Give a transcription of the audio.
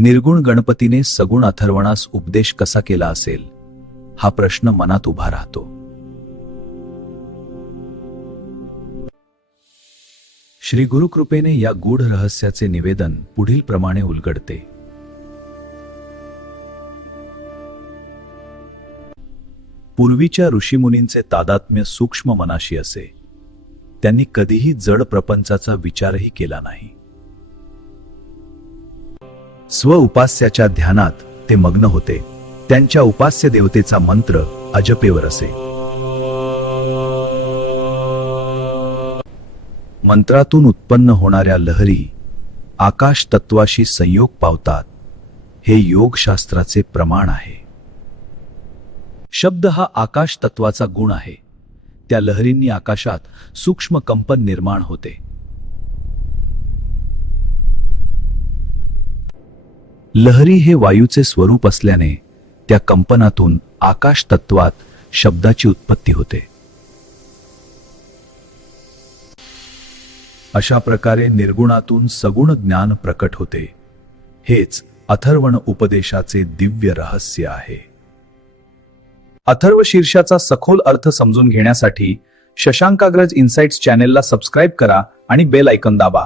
निर्गुण गणपतीने सगुण अथर्वणास उपदेश कसा केला असेल, हा प्रश्न मनात उभा राहतो. श्री गुरुकृपेने या गूढ रहस्याचे निवेदन पुढील प्रमाणे उलगडते. पूर्वीच्या ऋषीमुनींचे तादात्म्य सूक्ष्म मनाशी असे. त्यांनी कधीही जड प्रपंचाचा विचारही केला नाही. स्व उपास्याच्या ध्यानात ते मग्न होते. त्यांच्या उपास्य देवतेचा मंत्र अजपेवर असे. मंत्रातून उत्पन्न होणाऱ्या लहरी आकाश तत्वाशी संयोग पावतात. हे योगशास्त्राचे प्रमाण आहे. शब्द हा आकाश तत्वाचा गुण आहे. त्या लहरींनी आकाशात सूक्ष्म कंपन निर्माण होते. लहरी हे वायूचे स्वरूप असल्याने त्या कंपनातून आकाश तत्वात शब्दाची उत्पत्ती होते. अशा प्रकारे निर्गुणातून सगुण ज्ञान प्रकट होते. हेच अथर्वण उपदेशाचे दिव्य रहस्य आहे. अथर्व शीर्षाचा सखोल अर्थ समजून घेण्यासाठी शशांकाग्रज इन्साइट्स चॅनेलला सबस्क्राईब करा आणि बेल आयकॉन दाबा.